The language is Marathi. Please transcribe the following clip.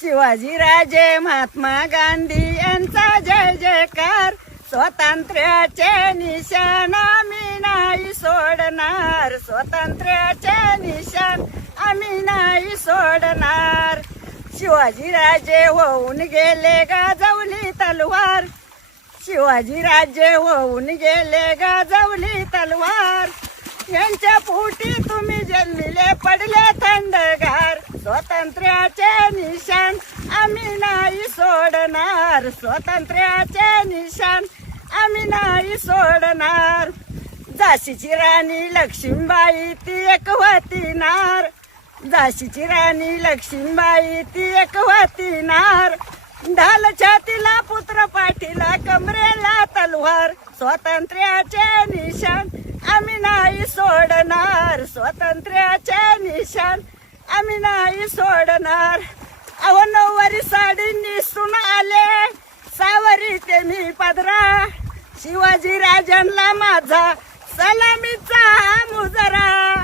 शिवाजीराजे महात्मा गांधी यांचा जय जयकार. स्वातंत्र्याचे निशाण आम्ही नाही सोडणार. स्वातंत्र्याचे निशाण आम्ही नाही सोडणार. शिवाजीराजे होऊन गेले गाजवली तलवार. शिवाजीराजे होऊन गेले गाजवली तलवार. यांच्या पोटी तुम्ही जन्मिले पडले थंडगार. स्वातंत्र्याचे निशाण आम्ही नाही सोडणार. स्वातंत्र्याचे निशाण आम्ही नाही सोडणार. झाशीची राणी लक्ष्मीबाई ती एक होती नार. झाशीची राणी लक्ष्मीबाई ती एक होती नार. ढाल छातीला पुत्र पाठीला कमरेला तलवार. स्वातंत्र्याचे निशाण आम्ही नाही सोडणार. स्वातंत्र्याचे निशाण आम्ही नाही सोडणार. अहो नऊवारी साडी नेसून आले सावरी ते मी पदरा. शिवाजी राजांना माझा सलामीचा मुजरा.